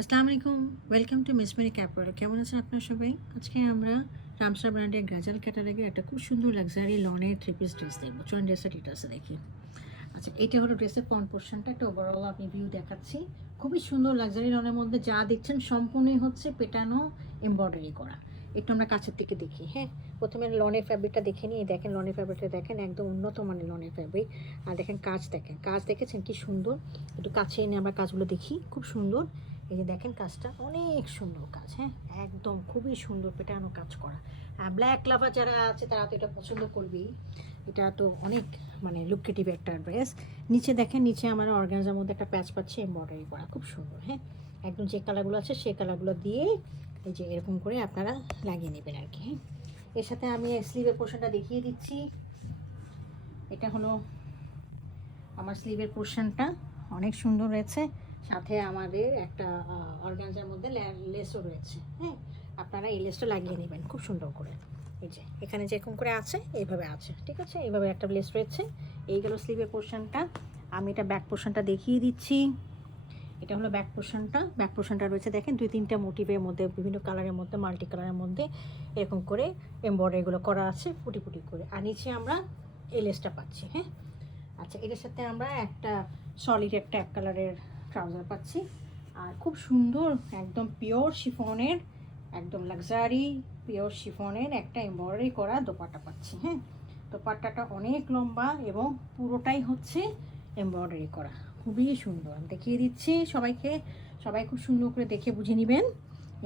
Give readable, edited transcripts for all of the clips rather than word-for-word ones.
আসসালামু আলাইকুম, welcome to মিসমেরি ক্যাপওয়ার্ল্ড। কেমন আছেন আপনারা সবাই? আজকে আমরা রামসা ব্র্যান্ডের গ্রাজাল ক্যাটালগের একটা খুব সুন্দর লাক্সারি লনের থ্রি পিস ড্রেস দেখবো। চলুন ড্রেসের ডিটেলসে দেখি। আচ্ছা, এটা হলো ড্রেসের ফ্রন্ট পোর্শনটা। একটা ওভারঅল আমি ভিউ দেখাচ্ছি। খুবই সুন্দর লাক্সারি লনের মধ্যে যা দেখছেন সম্পূর্ণই হচ্ছে পেটানো, এমব্রয়ডারি করা। একটু আমরা কাছের দিকে দেখি। হ্যাঁ, প্রথমে লনের ফ্যাব্রিকটা দেখে নিই। দেখেন লনের ফ্যাব্রিকটা দেখেন, একদম উন্নত মানের লনের ফ্যাব্রিক। আর দেখেন কাজ, দেখেন কাজ দেখেছেন কি সুন্দর। একটু কাছে এনে আমরা কাজগুলো দেখি, খুব সুন্দর। এই যে দেখেন কাজটা অনেক সুন্দর কাজ। হ্যাঁ, একদম খুবই সুন্দর পেটানো কাজ করা। ব্ল্যাক লাভার যারা আছে তারা তো এটা পছন্দ করবেই। এটা তো অনেক মানে লুক্রেটিভ একটা ড্রেস। নিচে দেখেন, নিচে আমার অর্গানজার মধ্যে একটা প্যাচ পাচ্ছি এমব্রয়ডারি করা, খুব সুন্দর। হ্যাঁ, একদম যে কালারগুলো আছে সেই কালারগুলো দিয়ে এই যে এরকম করে আপনারা লাগিয়ে নেবেন আর কি। হ্যাঁ, এর সাথে আমি স্লিভের পোর্শনটা দেখিয়ে দিচ্ছি। এটা হলো আমার স্লিভের পোর্শনটা, অনেক সুন্দর রয়েছে। সাথে আমাদের একটা অর্গানজার মধ্যে লেসও রয়েছে। হ্যাঁ, আপনারা এই লেসটা লাগিয়ে নেবেন খুব সুন্দর করে। এই যে এখানে যেরকম করে আছে এইভাবে আছে, ঠিক আছে? এইভাবে একটা লেস রয়েছে। এই গেল স্লিভের পোর্শনটা। আমি এটা ব্যাক পোর্শনটা দেখিয়ে দিচ্ছি। এটা হলো ব্যাক পোর্শনটা। ব্যাক পোর্শনটা রয়েছে দেখেন 2-3টা মোটিভের মধ্যে, বিভিন্ন কালারের মধ্যে, মাল্টি কালারের মধ্যে এরকম করে এমব্রয়ডারিগুলো করা আছে ফুটি ফুটি করে। আর নিচে আমরা এই লেসটা পাচ্ছি। হ্যাঁ, আচ্ছা, এটার সাথে আমরা একটা সলিড একটা এক কালারের ট্রাউজার পাচ্ছি। আর খুব সুন্দর একদম পিওর শিফনের, একদম লাক্সারি পিওর শিফনের একটা এমব্রয়ডারি করা দোপাট্টা পাচ্ছি। হ্যাঁ, দোপাট্টাটা অনেক লম্বা এবং পুরোটাই হচ্ছে এমব্রয়ডারি করা, খুবই সুন্দর। আমি দেখিয়ে দিচ্ছি সবাইকে, সবাই খুব সুন্দর করে দেখে বুঝে নেবেন।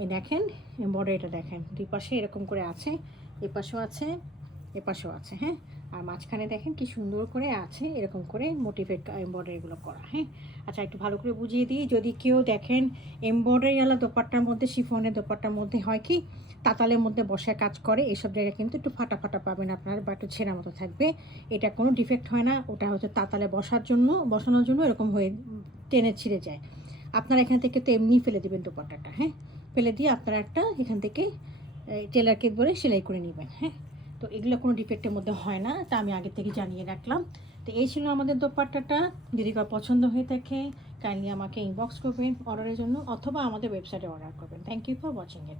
এই দেখেন এমব্রয়ডারিটা দেখেন, দুই পাশে এরকম করে আছে, এ পাশেও আছে, এ পাশেও আছে। হ্যাঁ, আর মাঝখানে দেখেন কি সুন্দর করে আছে এরকম করে মোটিভেট এমব্রয়ডারিগুলো করা। হ্যাঁ, আচ্ছা, একটু ভালো করে বুঝিয়ে দিই। যদি কেউ দেখেন এমব্রয়ডারিওয়ালা দোপাট্টার মধ্যে, শিফনের দোপাট্টার মধ্যে হয় কি তাতালের মধ্যে বসে কাজ করে, এসব জায়গায় কিন্তু একটু ফাটা ফাটা পাবেন আপনার, বা একটু ছেঁড়া মতো থাকবে। এটা কোনো ডিফেক্ট হয় না, ওটা হচ্ছে তাতালে বসানোর জন্য এরকম হয়ে টেনে ছিঁড়ে যায়। আপনারা এখান থেকে তো এমনি ফেলে দেবেন দোপাট্টাটা। হ্যাঁ, ফেলে দিয়ে আপনারা একটা এখান থেকে টেলারকে বলে সেলাই করে নেবেন। হ্যাঁ, তো এগুলো কোনো ডিফেক্টের মধ্যে হয় না, তা আমি আগে থেকে জানিয়ে রাখলাম। তো এই ছিল আমাদের দোপাট্টাটা। যদি কার পছন্দ হয়ে থাকে কাইন্ডলি আমাকে ইনবক্স করবেন অর্ডারের জন্য, অথবা আমাদের ওয়েবসাইটে অর্ডার করবেন। Thank you for watching it.